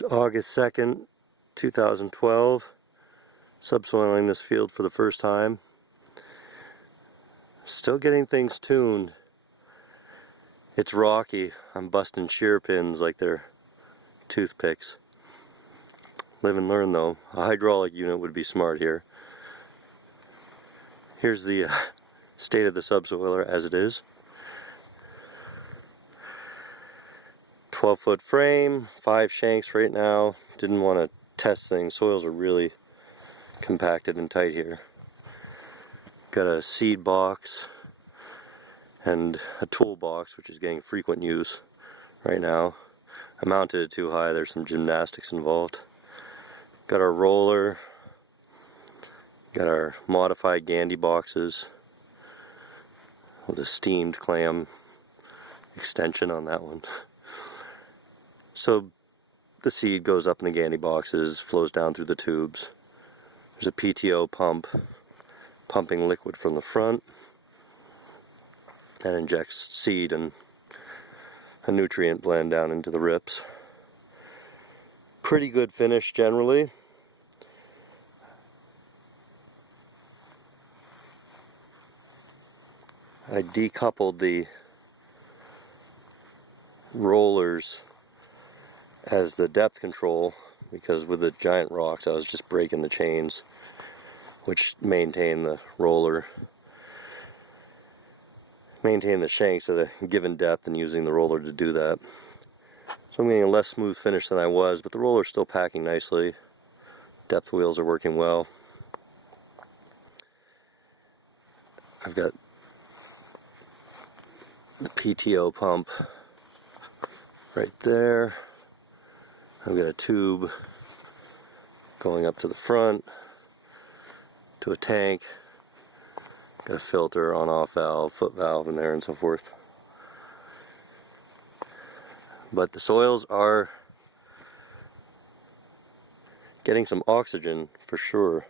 It's August 2nd, 2012. Subsoiling this field for the first time. Still getting things tuned. It's rocky. I'm busting shear pins like they're toothpicks. Live and learn though. A hydraulic unit would be smart here. Here's the state of the subsoiler as it is. 12-foot frame, 5 shanks right now. Didn't want to test things. Soils are really compacted and tight here. Got a seed box and a toolbox, which is getting frequent use right now. I mounted it too high. There's some gymnastics involved. Got our roller. Got our modified Gandy boxes with a steamed clam extension on that one. So the seed goes up in the Gandy boxes, flows down through the tubes. There's a PTO pump pumping liquid from the front and injects seed and a nutrient blend down into the rips. Pretty good finish generally. I decoupled the rollers as the depth control because with the giant rocks I was just breaking the chains which maintain the roller, maintain the shanks at a given depth, and using the roller to do that. So I'm getting a less smooth finish than I was, but the roller's still packing nicely. Depth wheels are working well. I've got the PTO pump right there. I've got a tube going up to the front to a tank. Got a filter, on-off valve, foot valve in there, and so forth. But the soils are getting some oxygen for sure.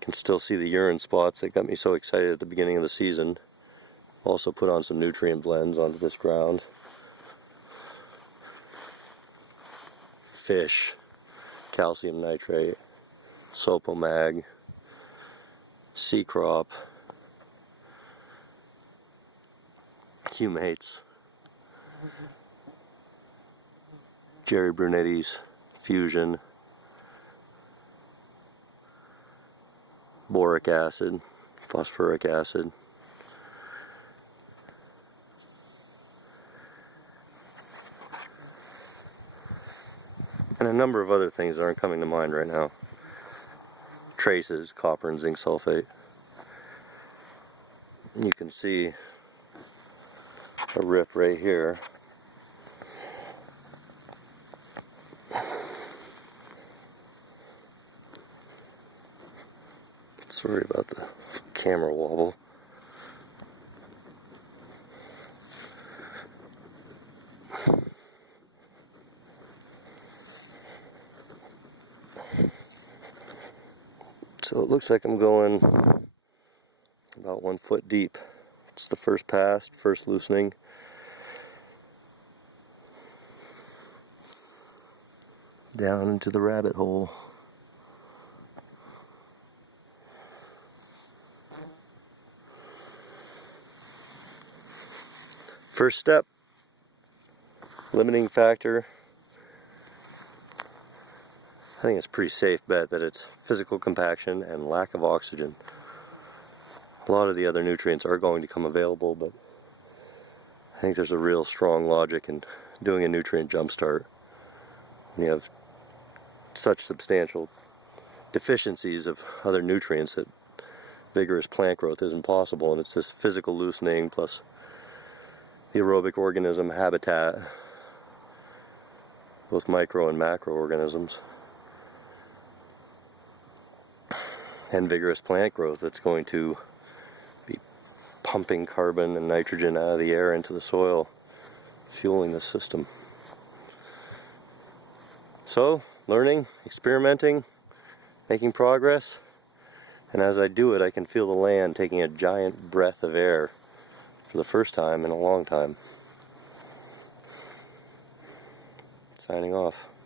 Can still see the urine spots that got me so excited at the beginning of the season. Also put on some nutrient blends onto this ground. Fish, calcium nitrate, Sopomag, sea crop, humates, Jerry Brunetti's fusion, boric acid, phosphoric acid. And a number of other things that aren't coming to mind right now. Traces, copper and zinc sulfate. You can see a rip right here. Sorry about the camera wobble. So it looks like I'm going about 1 foot deep. It's the first pass, first loosening. Down into the rabbit hole. First step, limiting factor. I think it's a pretty safe bet that it's physical compaction and lack of oxygen. A lot of the other nutrients are going to come available, but I think there's a real strong logic in doing a nutrient jumpstart when you have such substantial deficiencies of other nutrients that vigorous plant growth isn't possible, and it's this physical loosening plus the aerobic organism habitat, both micro and macroorganisms, and vigorous plant growth that's going to be pumping carbon and nitrogen out of the air into the soil, fueling the system. So, learning, experimenting, making progress, and as I do it I can feel the land taking a giant breath of air for the first time in a long time. signing off.